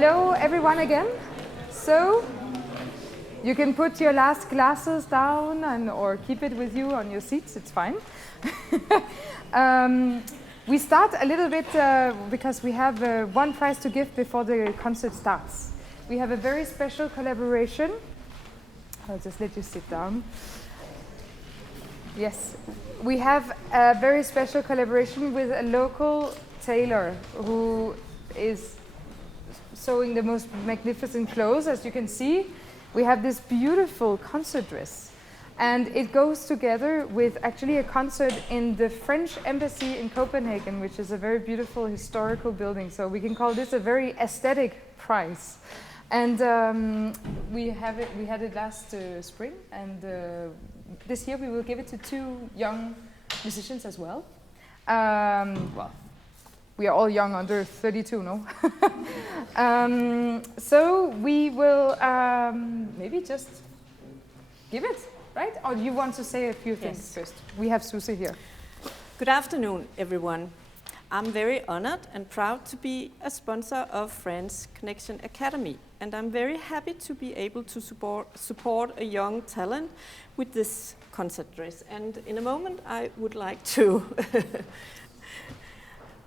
Hello everyone again. So you can put your last glasses down or keep it with you on your seats, it's fine. We start a little bit because we have one prize to give before the concert starts. We have a very special collaboration. I'll just let you sit down. Yes, we have a very special collaboration with a local tailor who is sewing the most magnificent clothes. As you can see, we have this beautiful concert dress, and it goes together with actually a concert in the French embassy in Copenhagen, which is a very beautiful historical building. So we can call this a very aesthetic prize. And we had it last spring, and this year we will give it to two young musicians as well. Well, we are all young, under 32, no? So we will maybe just give it, right? Or do you want to say a few things first? We have Susie here. Good afternoon, everyone. I'm very honored and proud to be a sponsor of France Connection Academy, and I'm very happy to be able to support a young talent with this concert dress. And in a moment, I would like to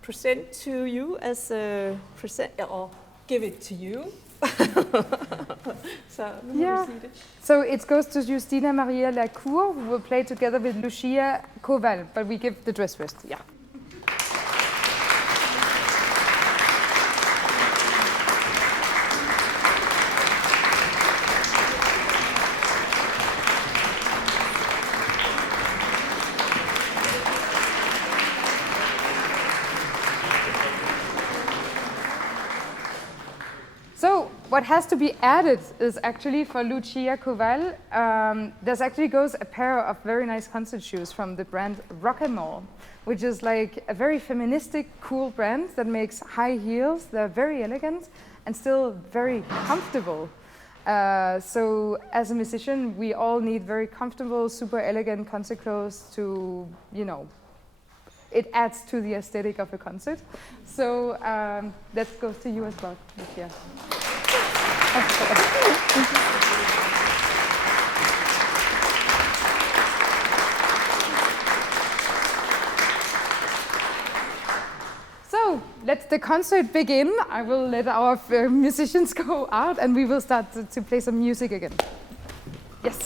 present to you as a or give it to you. So it goes to Justina Maria Lacour, who will play together with Lucia Koval, but we give the dress first. Yeah. So what has to be added is actually for Lucia Koval, there's actually goes a pair of very nice concert shoes from the brand Rock'n'Roll, which is like a very feministic, cool brand that makes high heels. They're very elegant and still very comfortable. So as a musician, we all need very comfortable, super elegant concert clothes to, you know, it adds to the aesthetic of a concert. So that goes to you as well, Lucia. So let the concert begin. I will let our musicians go out and we will start to play some music again. Yes.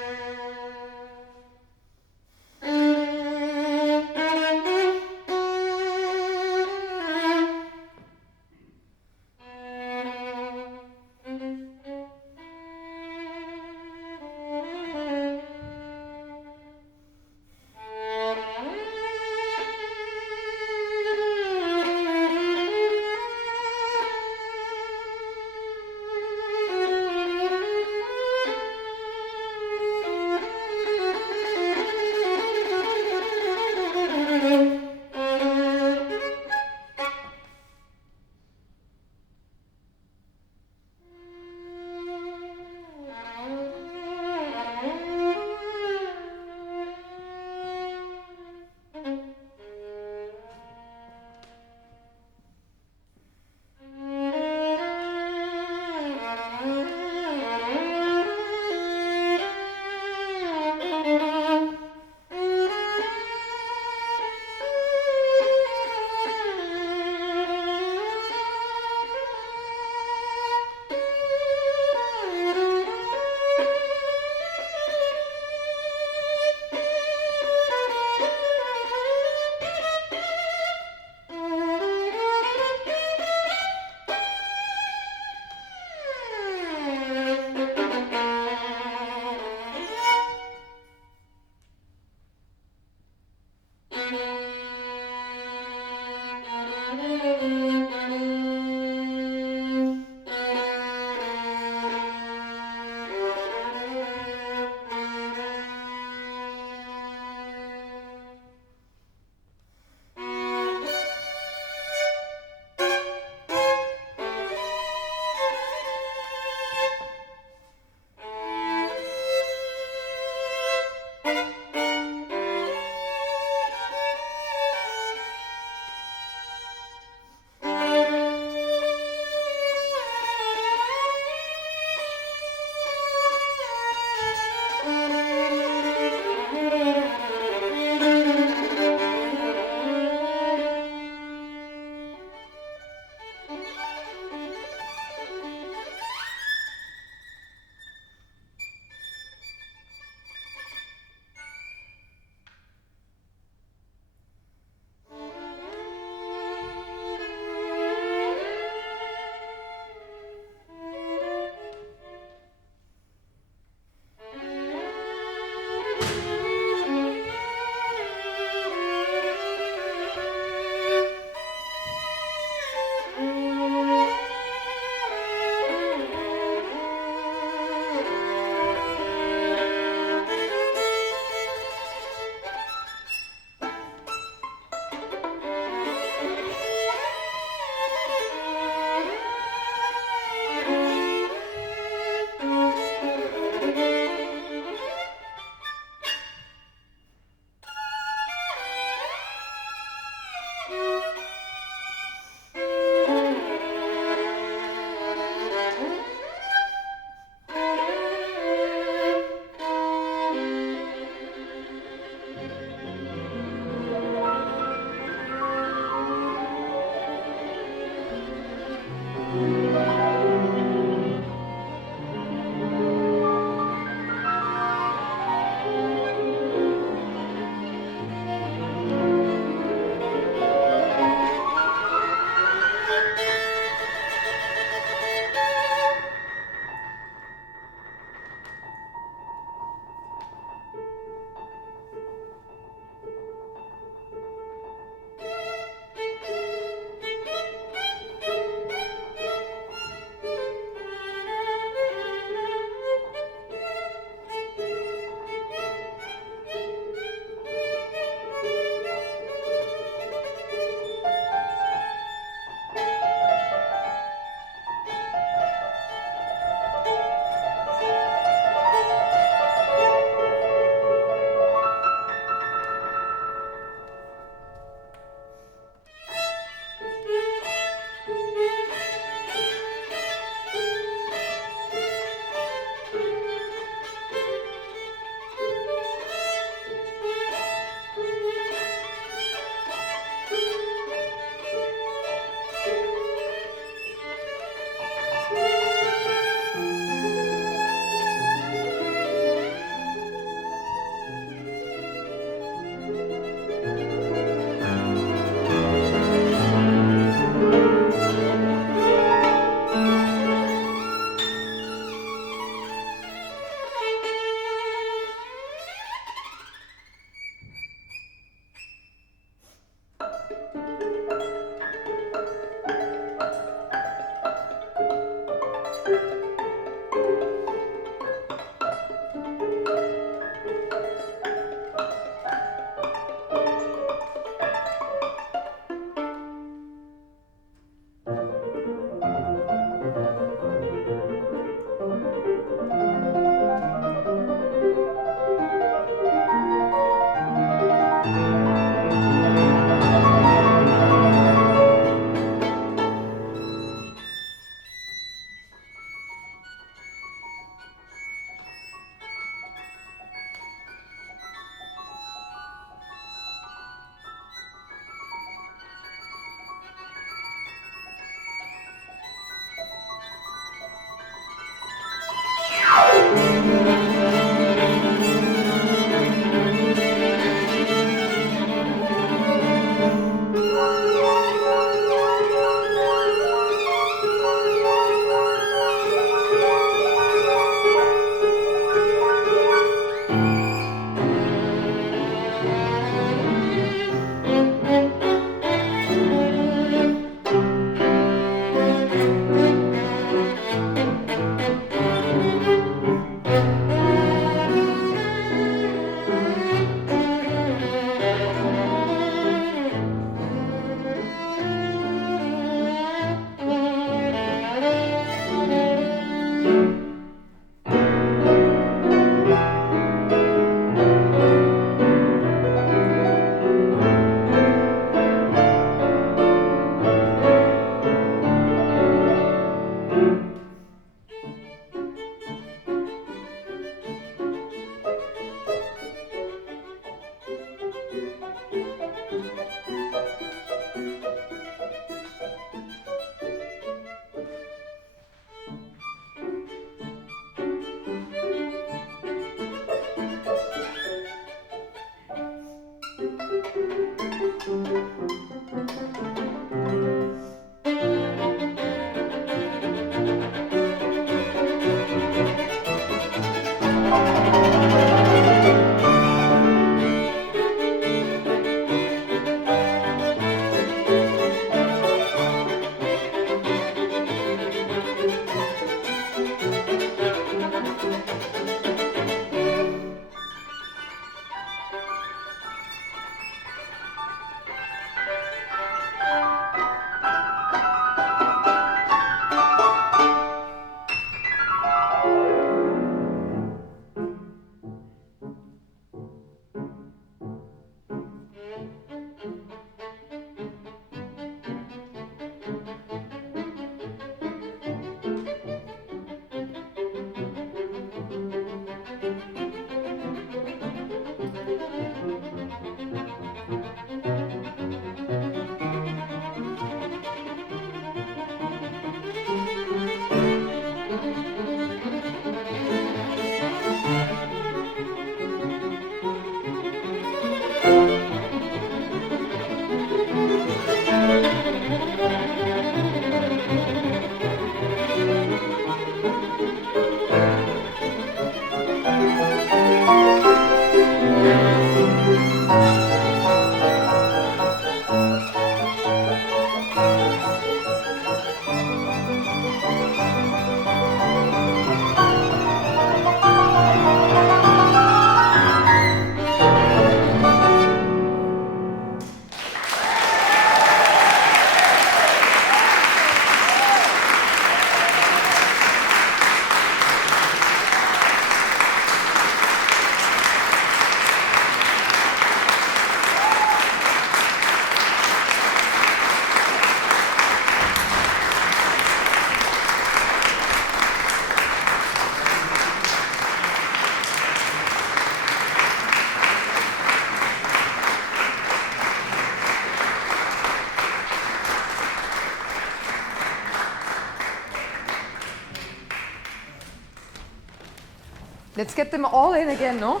Let's get them all in again, no?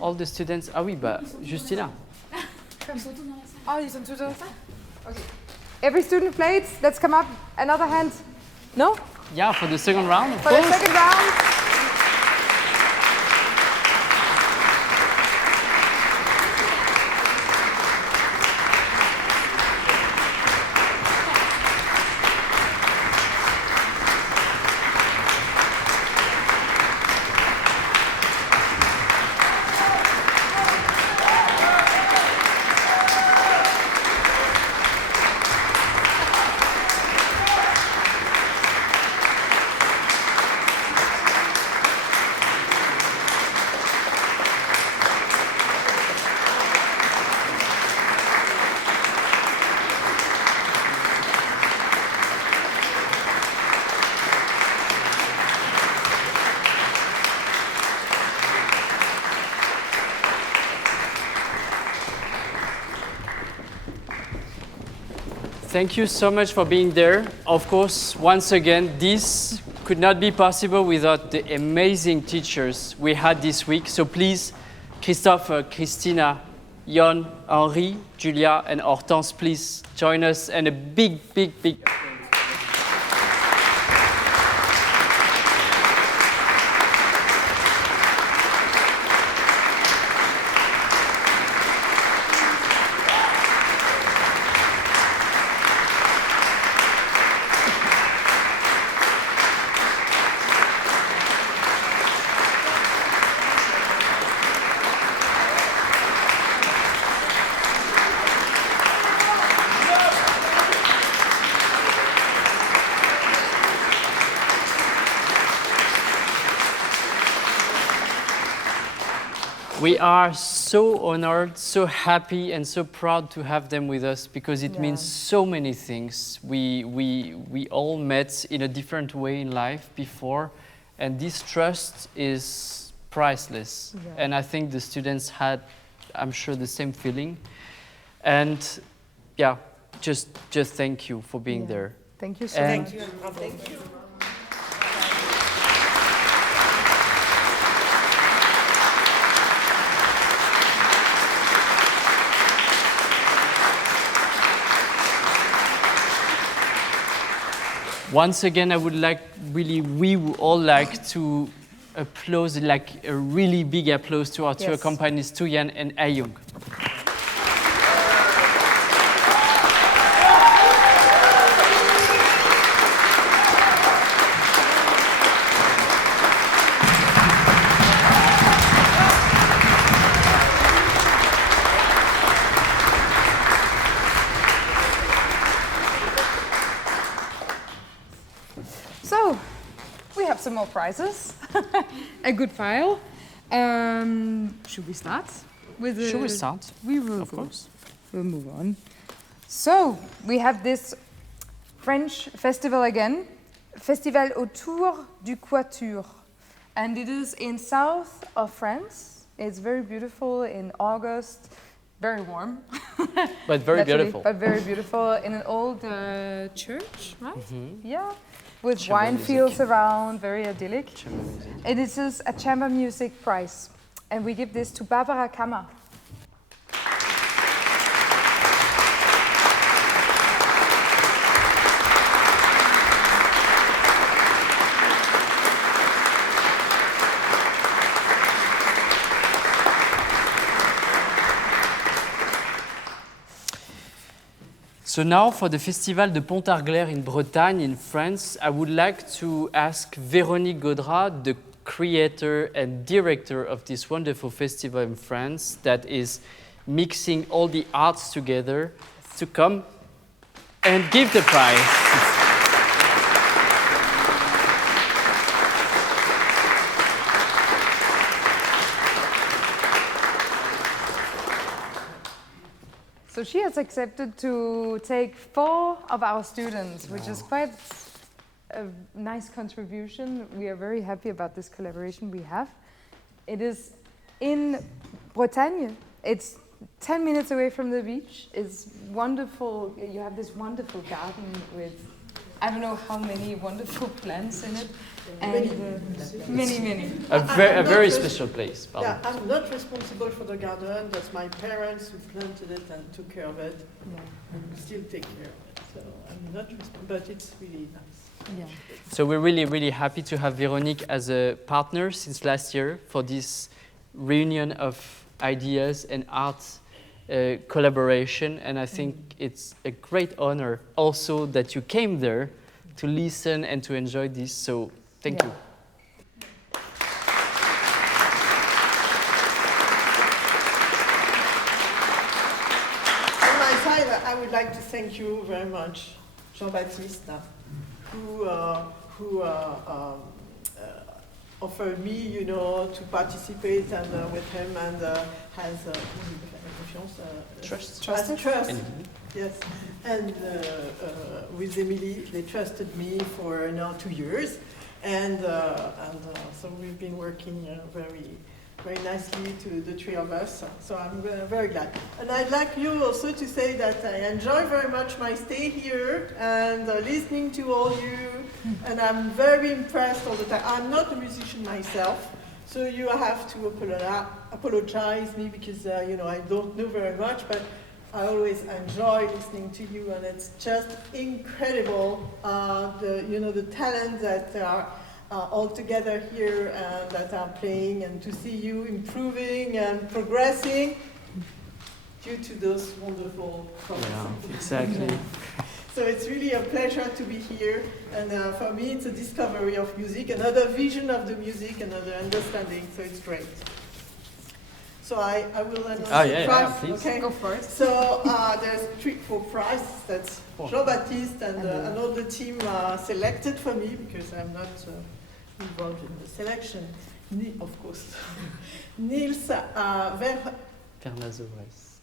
All the students. Ah oui, bah, Justina. Oh, ils sont tous dans la salle? Okay. Every student played. Let's come up. Another hand. No? Yeah, for the second round, of For course. the second round. Thank you so much for being there. Of course, once again, this could not be possible without the amazing teachers we had this week. So please, Christophe, Christina, Jon, Henri, Julia, and Hortense, please join us, and a big, big, big We are so honored, so happy, and so proud to have them with us because it means so many things. We all met in a different way in life before, and this trust is priceless. Yeah. And I think the students had I'm sure the same feeling. And yeah, just thank you for being there. Thank you so much. Thank you. Thank you. Once again, I would like we would all like to applause, like a really big applause to our two accompanists, Tuyan and Ayung. So, we have some more prizes. A good file. Should we start? Should we start? We will. Of course. We'll move on. So, we have this French festival again. Festival autour du Quatuor. And it is in south of France. It's very beautiful in August. Very warm. But very beautiful. But very beautiful in an old church, right? Mm-hmm. Yeah. With Chamber wine music. fields around, very idyllic. Chamber music. And it is a chamber music prize. And we give this to Barbara Kammer. So now for the Festival de Pontarglère in Bretagne in France, I would like to ask Véronique Gaudrat, the creator and director of this wonderful festival in France that is mixing all the arts together, to come and give the prize. So she has accepted to take 4 of our students, which is quite a nice contribution. We are very happy about this collaboration we have. It is in Bretagne. It's 10 minutes away from the beach. It's wonderful. You have this wonderful garden with, I don't know how many wonderful plants in it. And many. A very special place. Yeah, I'm not responsible for the garden. That's my parents who planted it and took care of it. Yeah. And we still take care of it. So I'm not responsible, but it's really nice. Yeah. So we're really happy to have Véronique as a partner since last year for this reunion of ideas and art collaboration. And I think it's a great honor also that you came there to listen and to enjoy this. So thank you. On my side, I would like to thank you very much, Jean-Baptiste, who offered me, to participate and with him and has Trust. Trust. Yes, and with Emily, they trusted me for now 2 years, and so we've been working very nicely to the 3 of us. So I'm very glad, and I'd like you also to say that I enjoy very much my stay here and listening to all you, and I'm very impressed all the time. I'm not a musician myself, so you have to apologize me because I don't know very much, but I always enjoy listening to you, and it's just incredible the talent that are all together here and that are playing, and to see you improving and progressing due to those wonderful programs. Yeah, exactly. So it's really a pleasure to be here, and for me it's a discovery of music, another vision of the music, another understanding, so it's great. So I will announce the prize, please. okay? Go for it. So there's 4 prizes. That's Jean-Baptiste and all the team selected for me, because I'm not involved in the selection, of course. Niels Vernazovres.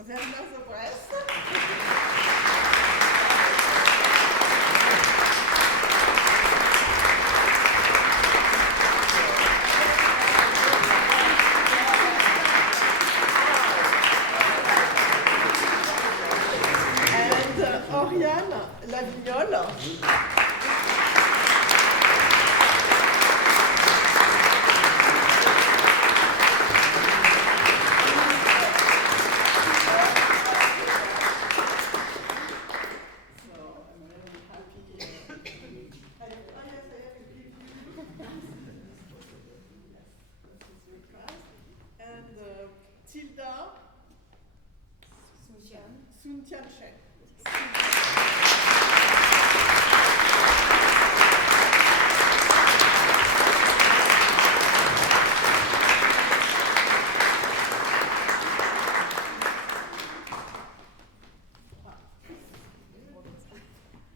Oriane, Lavignolle. Tilda Suntian Shen.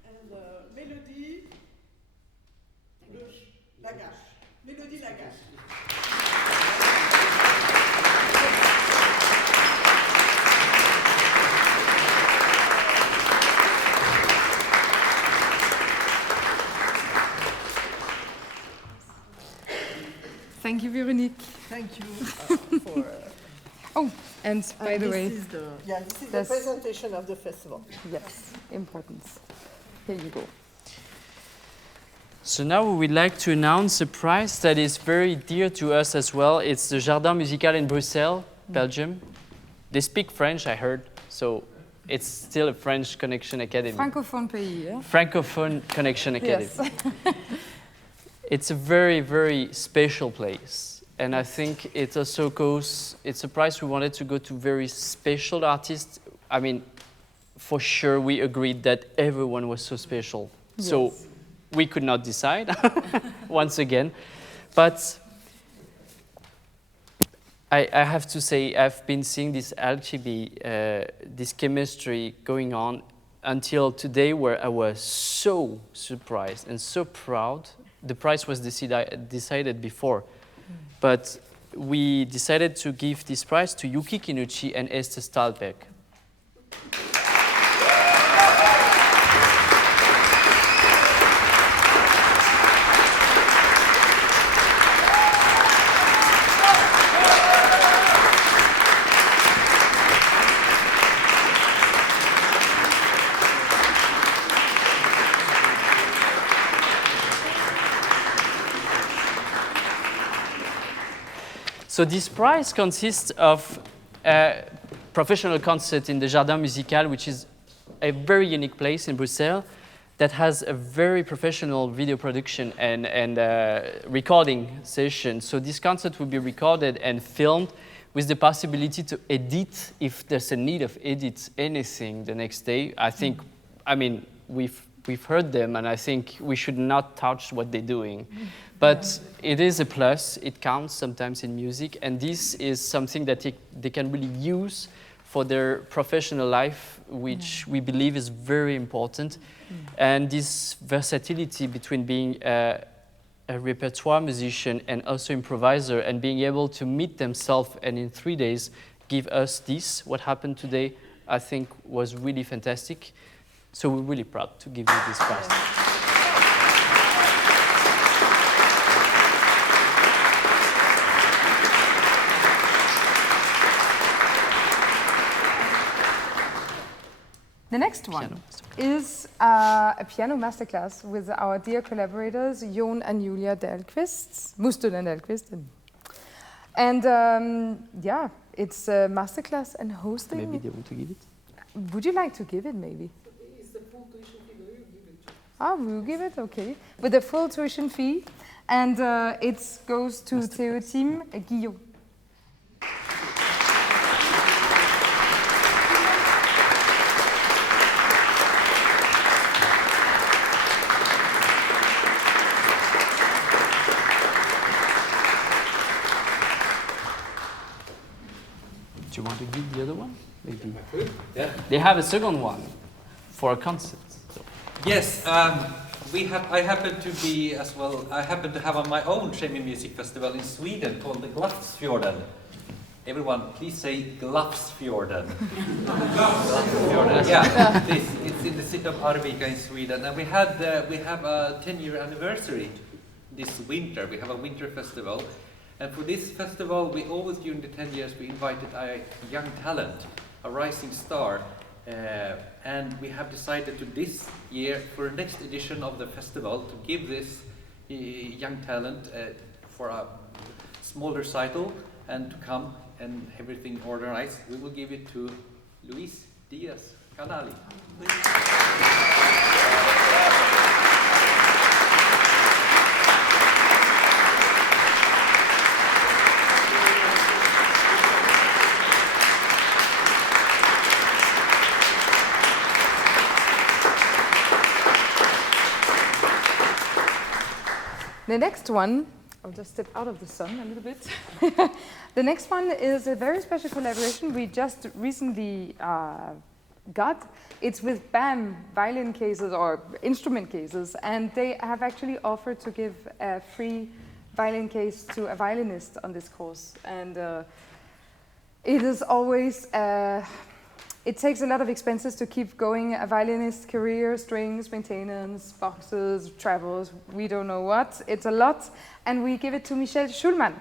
And Mélodie Lagache. Mélodie Lagache. Thank you, Veronique. Thank you for. Oh, and by the way, this is the That's- presentation of the festival. yes, important. Here you go. So now we would like to announce a prize that is very dear to us as well. It's the Jardin Musical in Brussels, Belgium. They speak French, I heard, so it's still a French Connection Academy. Francophone pays, yeah? Francophone Connection Academy. Yes. It's a very, very special place. And I think it also goes, it's a prize we wanted to go to very special artists. I mean, for sure we agreed that everyone was so special. Yes. So we could not decide, once again. But I have to say, I've been seeing this alchemy, this chemistry going on until today, where I was so surprised and so proud. The prize was decided before, but we decided to give this prize to Yuki, Kinouchi, and Ester Stålberg. So this prize consists of a professional concert in the Jardin Musical, which is a very unique place in Brussels that has a very professional video production and recording session. So this concert will be recorded and filmed with the possibility to edit if there's a need of edit anything the next day. I think, I mean, we've heard them, and I think we should not touch what they're doing. But it is a plus, it counts sometimes in music, and this is something that they can really use for their professional life, which we believe is very important. And this versatility between being a repertoire musician and also improviser, and being able to meet themselves and in 3 days give us this, what happened today, I think was really fantastic. So we're really proud to give you this prize. The next one is a piano masterclass with our dear collaborators, Jon and Julia Dahlqvist, Muston and Dahlqvist. And yeah, it's a masterclass and hosting. Maybe they want to give it? Would you like to give it, maybe? It's the full tuition fee, but we'll give it. Ah, we'll give it, okay. With a full tuition fee. And it goes to Théotime Guillaume. Do you want to give the other one? Maybe. Yeah. They have a second one for a concert. So. Yes, I happen to be as well. I happen to have on my own Semi Music Festival in Sweden called the Glafsfjorden. Everyone, please say Glafsfjorden. Glafsfjorden. Yeah, please. It's in the city of Arvika in Sweden, and we have a 10-year anniversary this winter. We have a winter festival. And for this festival, we always, during the 10 years, we invited a young talent, a rising star, And we have decided to this year, for the next edition of the festival, to give this young talent for a small recital and to come and everything organized. We will give it to Luis Diaz Canali. The next one, I'll just step out of the sun a little bit. The next one is a very special collaboration we just recently got. It's with BAM violin cases or instrument cases, and they have actually offered to give a free violin case to a violinist on this course. And it is always it takes a lot of expenses to keep going a violinist's career, strings, maintenance, boxes, travels, we don't know what. It's a lot, and we give it to Michel Schulman.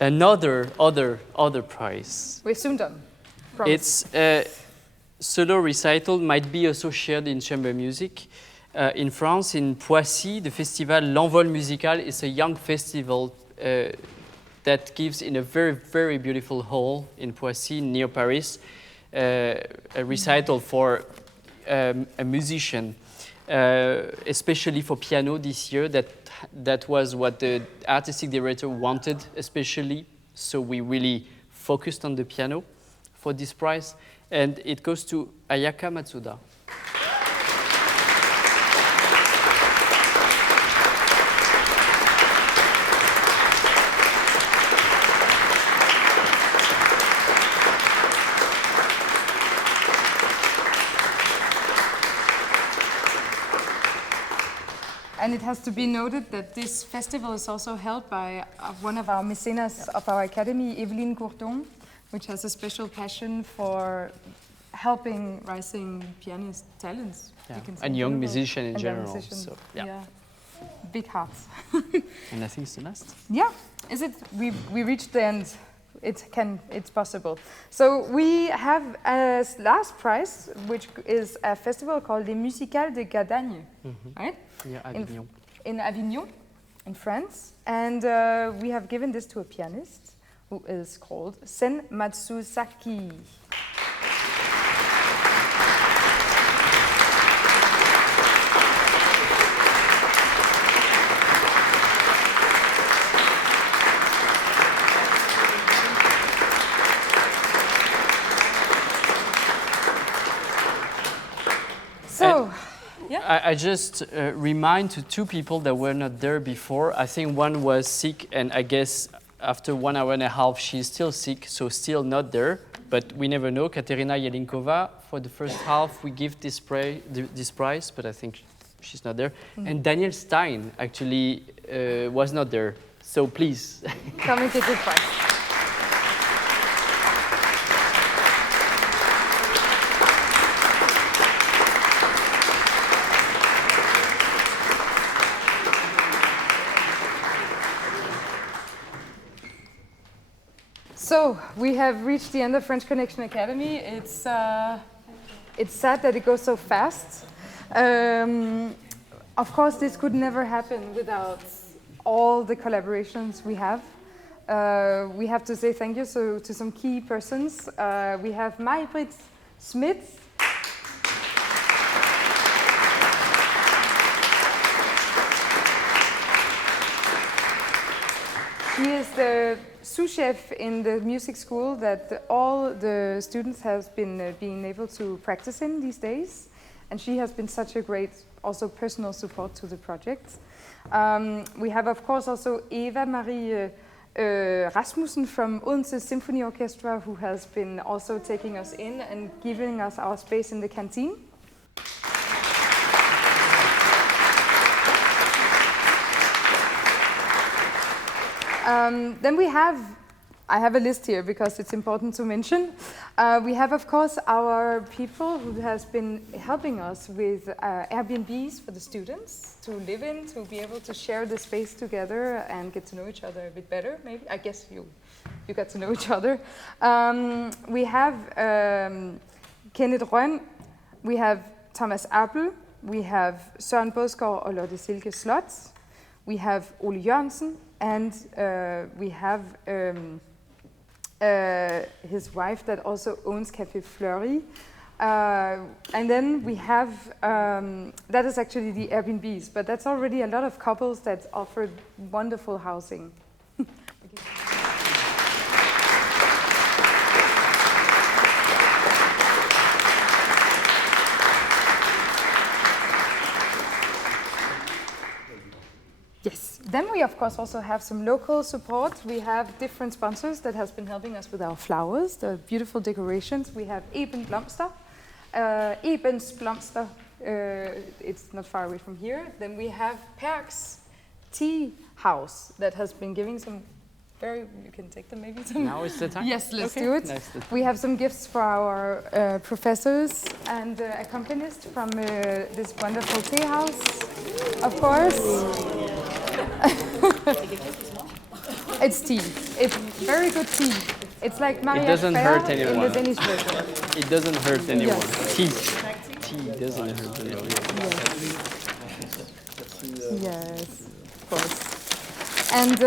Another other prize. We're soon done. Promise. It's a solo recital, might be also shared in chamber music. In France, in Poissy, the festival L'Envol Musical is a young festival that gives in a very, very beautiful hall in Poissy, near Paris, a recital for a musician, especially for piano this year. That was what the artistic director wanted, especially. So we really focused on the piano for this prize. And it goes to Ayaka Matsuda. And it has to be noted that this festival is also held by one of our mecenas of our academy, Evelyne Courton, which has a special passion for helping rising pianist talents. Yeah. You can say And young general. musician in And young general. musician. So, yeah. Big hearts. And I think it's the last. Yeah, is it? We reached the end. It's possible. So we have a last prize, which is a festival called Les Musicales de Gadagne, right? Yeah, Avignon. In Avignon, in France. And we have given this to a pianist who is called Zen Matsuzaki. So, I just remind to two people that were not there before. I think one was sick, and I guess after 1 hour and a half, she's still sick, so still not there. But we never know. Katerina Jelinkova, for the first half, we give this prize, but I think she's not there. And Daniel Stein actually was not there. So please. come and take your prize. So we have reached the end of French Connection Academy. It's sad that it goes so fast. Of course, this could never happen without all the collaborations we have. We have to say thank you to some key persons. We have Maj-Britt Smith. She is the sous chef in the music school that all the students have been being able to practice in these days. And she has been such a great, also personal support to the project. We have, of course, also Eva Marie Rasmussen from Odense Symphony Orchestra, who has been also taking us in and giving us our space in the canteen. Then we have I have a list here because it's important to mention. We have, of course, our people who has been helping us with Airbnbs for the students to live in, to be able to share the space together and get to know each other a bit better, maybe. I guess you got to know each other. We have Kenneth Røn, we have Thomas Appel, we have Søren Bådsgaard og Lotte Silke Slot, we have Ole Jørgensen, and we have his wife that also owns Café Fleury. And then we have, that is actually the Airbnbs, but that's already a lot of couples that offer wonderful housing. Yes, then we of course also have some local support. We have different sponsors that has been helping us with our flowers, the beautiful decorations. We have Eben Blomster, Eben's Blomster, it's not far away from here. Then we have Perk's Tea House that has been giving some you can take them maybe. Now is the time? Yes, let's do it. We have some gifts for our professors and accompanists from this wonderful tea house, of course. It's tea. It's very good tea. It's like Maria It doesn't hurt in anyone. the Danish version. It doesn't hurt anyone. Yes. Tea doesn't hurt anyone. Yes, of course. And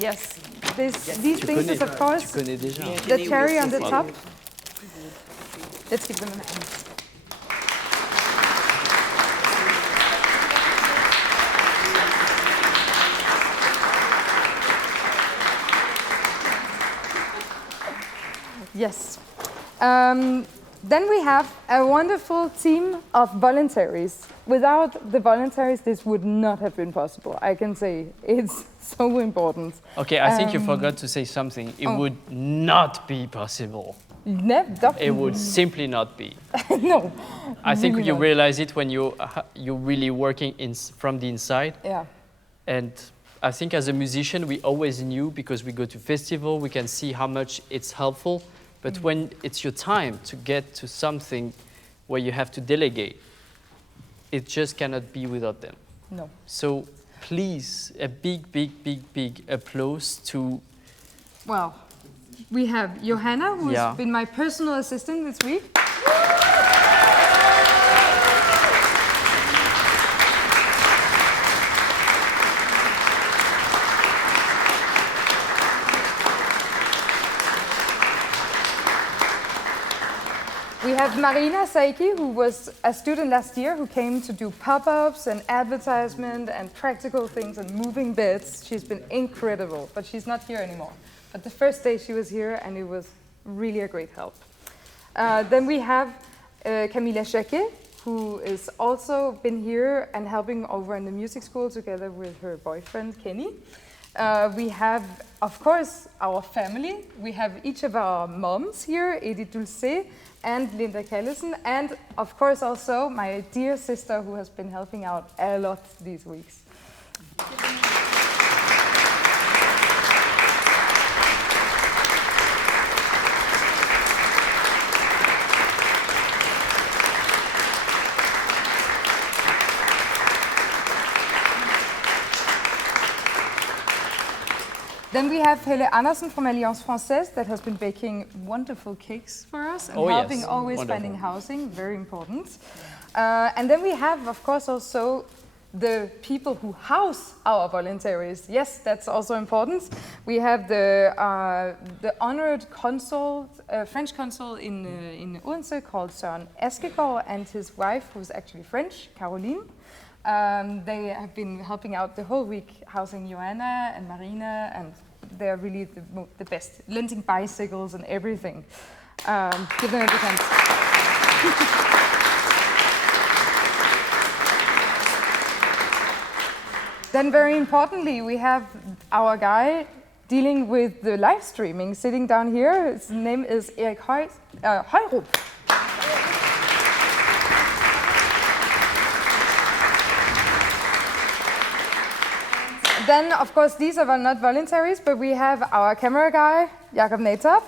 yes, these things is of course the cherry on the top. Let's give them a hand. Yes. Then we have a wonderful team of voluntaries. Without the voluntaries, this would not have been possible. I can say it's so important. Okay, I think you forgot to say something. It would not be possible. It would simply not be. No. I think really you not. realize it when you're really working from the inside. Yeah. And I think as a musician, we always knew, because we go to festival, we can see how much it's helpful. But when it's your time to get to something where you have to delegate, it just cannot be without them. No. So please, a big, big, big, big applause to... Well, we have Johanna, who's been my personal assistant this week. We have Marina Saiki, who was a student last year, who came to do pop-ups and advertisement and practical things and moving beds. She's been incredible, but she's not here anymore. But the first day she was here, and it was really a great help. Then we have Camilla Schecke, who has also been here and helping over in the music school together with her boyfriend, Kenny. We have, of course, our family. We have each of our moms here, Edith Dulce and Linda Callison, and of course also my dear sister who has been helping out a lot these weeks. Then we have Helle Andersen from Alliance Française that has been baking wonderful cakes for us and helping always finding housing, very important. And then we have, of course, also the people who house our voluntaries. Yes, that's also important. We have the honored consul, French consul in Odense called Søren Askegaard and his wife, who's actually French, Caroline. They have been helping out the whole week, housing Joanna and Marina, and they're really the best, lending bicycles and everything. Give them a big hand. Then very importantly, we have our guy dealing with the live streaming, sitting down here. His name is Erik Højrup. then, of course, these are not voluntaries, but we have our camera guy, Jakob Natop.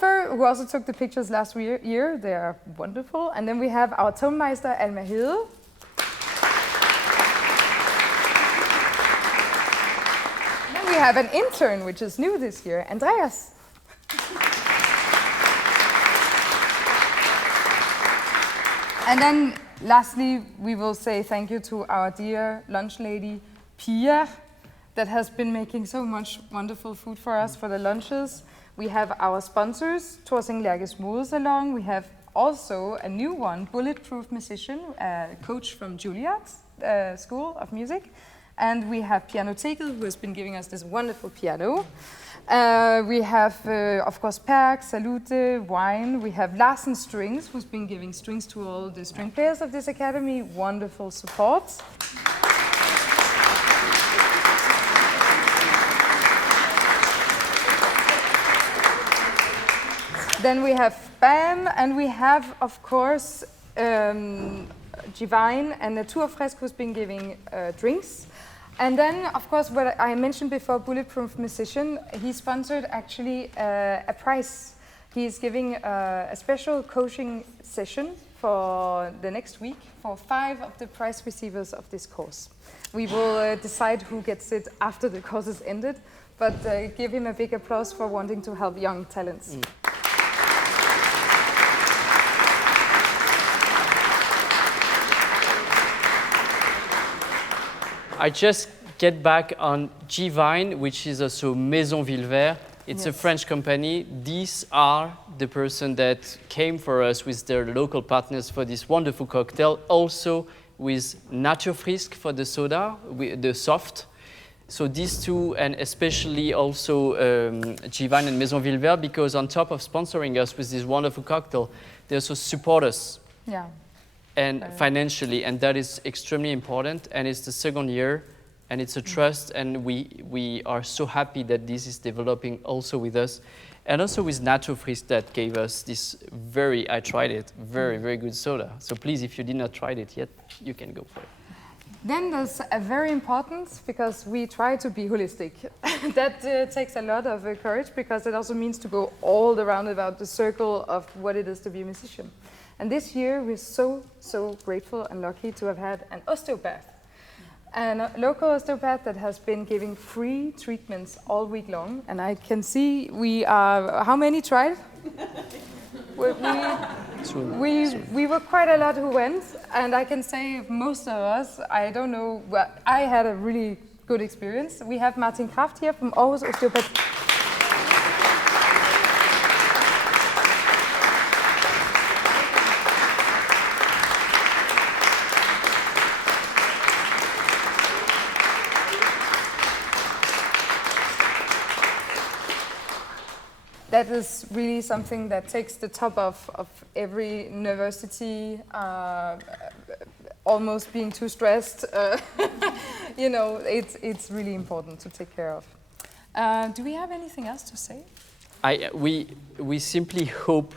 Who also took the pictures last year. They are wonderful. And then we have our tonmeister, Alma Hede. Then we have an intern, which is new this year, Andreas. And then, lastly, we will say thank you to our dear lunch lady, Pia, that has been making so much wonderful food for us for the lunches. We have our sponsors, Torsing Lærkes Modesalon. We have also a new one, Bulletproof Musician, a coach from Juilliard School of Music. And we have Pianoteket, who has been giving us this wonderful piano. We have, of course, Perk, Salute, Wine. We have Larsen Strings, who's been giving strings to all the string players of this academy. Wonderful support. Then we have BAM, and we have, of course, Givine and Naturfresk, who's been giving drinks. And then, of course, what I mentioned before, Bulletproof Musician, he sponsored actually a prize. He's giving a special coaching session for the next week for 5 of the prize receivers of this course. We will decide who gets it after the course is ended, but give him a big applause for wanting to help young talents. I just get back on Givine, which is also Maison Villevert. It's a French company. These are the person that came for us with their local partners for this wonderful cocktail. Also with Naturfrisk for the soda, the soft. So these two, and especially also Givine and Maison Villevert, because on top of sponsoring us with this wonderful cocktail, they also support us. Yeah. And financially, and that is extremely important. And it's the second year, and it's a trust, and we are so happy that this is developing also with us, and also with Naturfrisk that gave us this I tried it, very good soda. So please, if you did not try it yet, you can go for it. Then there's a very important, because we try to be holistic. That takes a lot of courage, because it also means to go all around about the circle of what it is to be a musician. And this year, we're so grateful and lucky to have had an osteopath. A local osteopath that has been giving free treatments all week long. And I can see we are, how many tried? We were quite a lot who went. And I can say most of us, I don't know, well, I had a really good experience. We have Martin Kraft here from Aarhus Osteopath. That is really something that takes the top of every university, almost being too stressed. You know, it's really important to take care of. Do we have anything else to say? We simply hope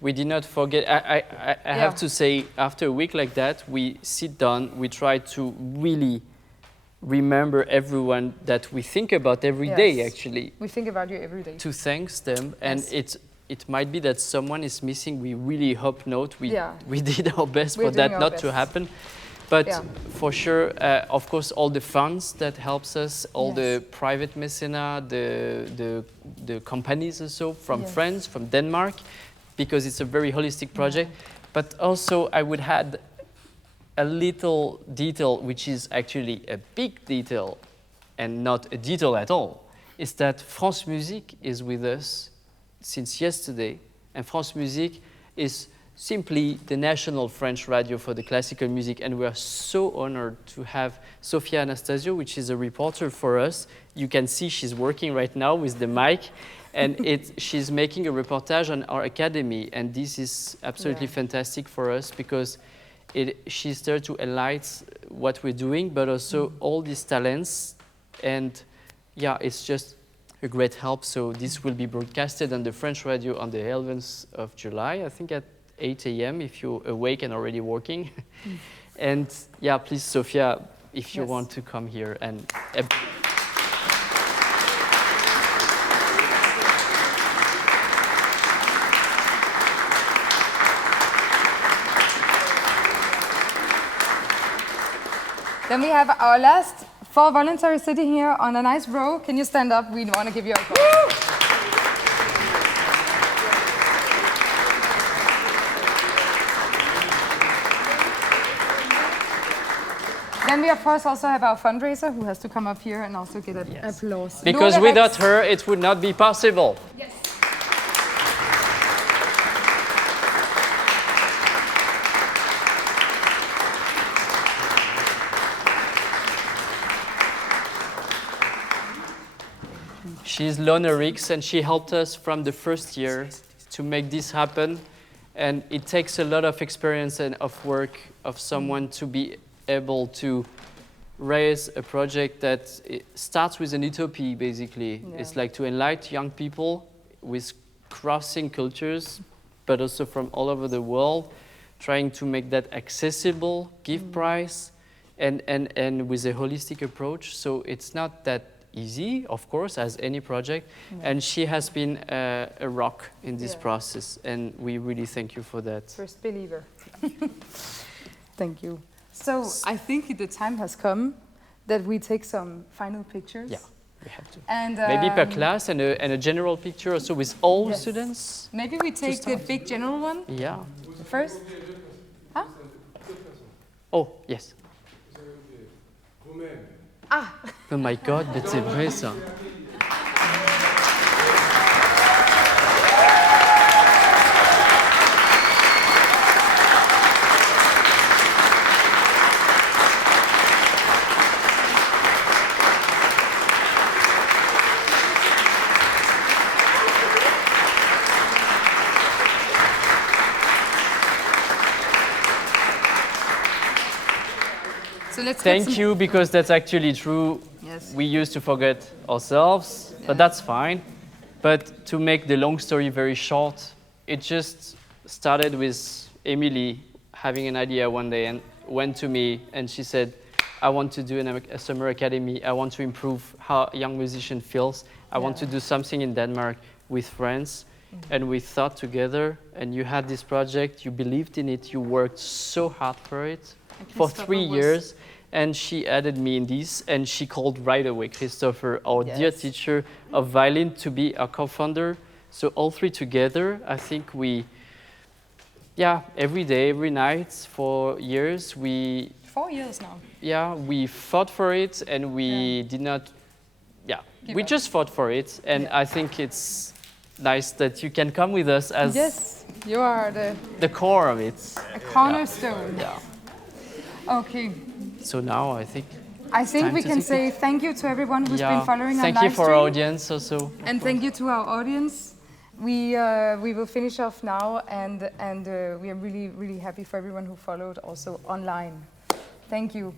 we did not forget. I have to say, after a week like that, we sit down, we try to really remember everyone that we think about every day, actually. We think about you every day. To thank them, and it might be that someone is missing. We really hope not. We did our best for that not to happen. But for sure, of course, all the funds that helps us, all the private mecenat, the companies also from France, from Denmark, because it's a very holistic project. But also, I would add a little detail, which is actually a big detail and not a detail at all, is that France Musique is with us since yesterday. And France Musique is simply the national French radio for the classical music. And we are so honored to have Sofia Anastasio, which is a reporter for us. You can see she's working right now with the mic. And she's making a reportage on our academy. And this is absolutely fantastic for us, because she's there to enlighten what we're doing, but also all these talents. And it's just a great help. So this will be broadcasted on the French radio on the 11th of July, I think at 8 a.m. if you're awake and already working. And yeah, please, Sophia, if you want to come here and. Then we have our last 4 volunteers sitting here on a nice row. Can you stand up? We want to give you a applause. Then we of course also have our fundraiser who has to come up here and also get an applause. Because without her, it would not be possible. Yes. She's Lona Rix, and she helped us from the first year to make this happen. And it takes a lot of experience and of work of someone to be able to raise a project that starts with an utopia, basically. Yeah. It's like to enlighten young people with crossing cultures, but also from all over the world, trying to make that accessible, give price, and with a holistic approach. So it's not that easy, of course, as any project. And she has been a rock in this process, and we really thank you for that. First believer. Thank you. So I think the time has come that we take some final pictures. Yeah, we have to. And maybe per class and a general picture also with all students. Maybe we take the big general one. Yeah. First. Huh? Oh, yes. Ah. Oh my God, mais c'est vrai ça. So let's Thank you, because that's actually true. Yes. We used to forget ourselves, but that's fine. But to make the long story very short, it just started with Emily having an idea one day and went to me and she said, I want to do a summer academy. I want to improve how a young musician feels. I want to do something in Denmark with friends. And we thought together, and you had this project, you believed in it, you worked so hard for it for 3 years. And she added me in this, and she called right away Christopher, our dear teacher of violin, to be our co-founder. So all three together, I think we, every day, every night, for years, 4 years now. Yeah, we fought for it, and we did not, we just fought for it. And I think it's nice that you can come with us as yes, you are the core of it. A cornerstone. Yeah. Okay. So now I think we can say thank you to everyone who's been following our live stream. Thank you for our audience also. And thank you to our audience. We will finish off now, and we are really, really happy for everyone who followed also online. Thank you.